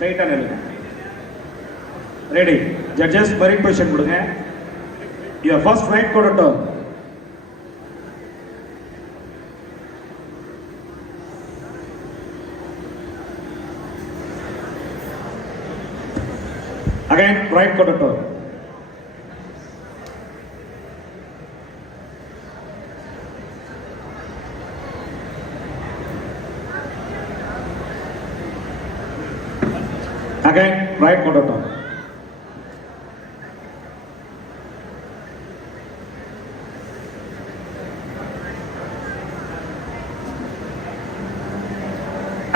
ஸ்ட்ரைட்டாக நில்லுங்க. Ready. Judges merit position கொடுங்க. யுவர் ஃபர்ஸ்ட் ரைட் கொடட்டோம். Again, right கொடட்டோம். Again, right கொடட்டோம்.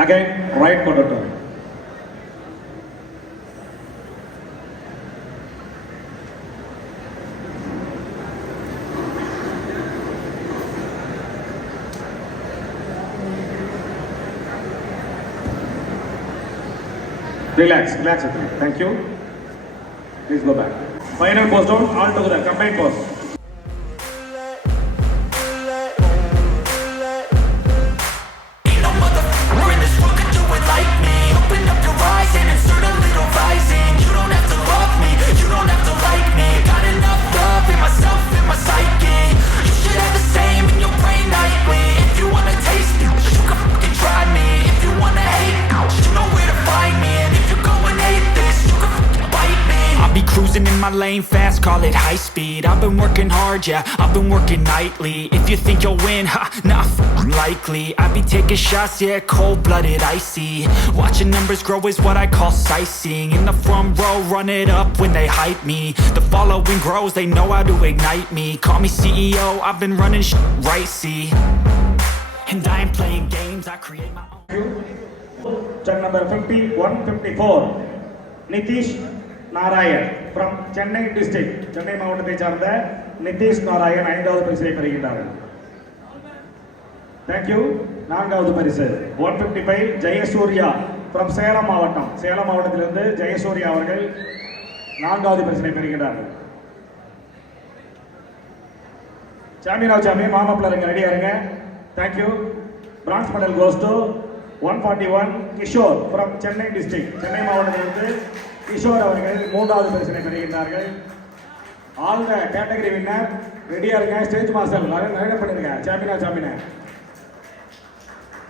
Again, right கொடட்டோம். Relax. Thank you. Please go back. Final pose down, all together. Combined pose. Cruising in my lane fast, call it high speed. I've been working hard, yeah, I've been working nightly. If you think you'll win, ha, not likely. I be taking shots, yeah, cold-blooded, icy. Watching numbers grow is what I call sightseeing. In the front row, run it up when they hype me. The following grows, they know how to ignite me. Call me CEO, I've been running right, see. And I ain't playing games, I create my own. Check number 5154. Nitish நாராயண் from Chennai district. Chennai மாவட்டத்தை சார்ந்த நிதிஷ் நாராயண் 5வது பரிசை பெறுகின்றார்கள். தேங்க்யூ. 4வது பரிசு 155 ஜெயசூர்யா from சேலம் மாவட்டம். சேலம் மாவட்டத்திலிருந்து ஜெயசூர்யா அவர்கள் 4வது பரிசை பெறுகின்றார்கள். சாமிராவ் சாமி மாமாப்பிள்ள இருங்க, ரெடியா இருங்க. Thank you. Bronze medal goes to 141 Kishore from Chennai district. Chennai மாவட்டத்திலிருந்து கிஷோர் அவர்கள் 3வது பரிசினை பெறுகின்றார்கள். ஆல் த கேட்டகரி வின்னர் ரெடியா இருங்க. ஸ்டேஜ் மாஸ்டர் நிறைய பண்ணுங்க. சாமினா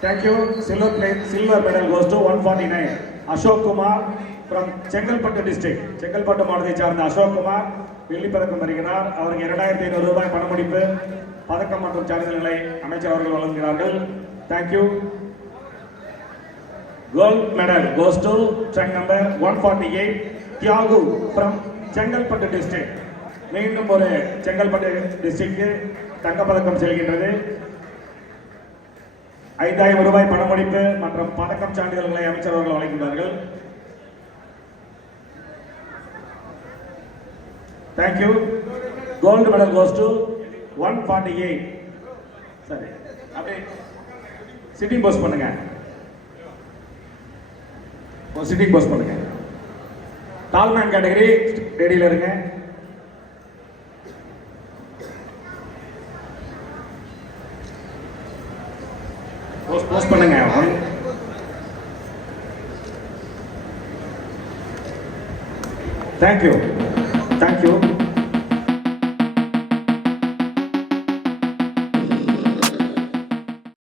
thank you. Silver medal goes to 149 Ashok Kumar from Chengalpattu district. Chengalpattu மாவட்டத்தை சார்ந்த அசோக் குமார் வெள்ளி பதக்கம் பெறுகிறார். அவருக்கு 2500 ரூபாய் பணமுடிப்பு, பதக்கம் மற்றும் சான்றிதழ்களை அமைச்சர் அவர்கள் வழங்குகிறார்கள். Thank you. Gold medal goes to check number 148 Thiyagu from செங்கல்பட்டு டிஸ்ட்ரிக்ட். மீண்டும் ஒரு செங்கல்பட்டு டிஸ்ட்ரிக்ட் தங்கப்பதக்கம் செல்கின்றது. 5000 ரூபாய் பணமுடிப்பு மற்றும் பதக்கம் சான்றிதழ்களை அமைச்சர் அவர்கள் வழங்குகிறார்கள். Thank you. Gold medal goes to 148. சரி, அப்படியே சிட்டிங் போஸ்ட் பண்ணுங்க. சிட்டிங் போஸ்ட் பண்ணுங்க. டால்மேன் கேட்டகரி ரெடியில் இருங்க. போஸ்ட் பண்ணுங்க. தேங்க்யூ.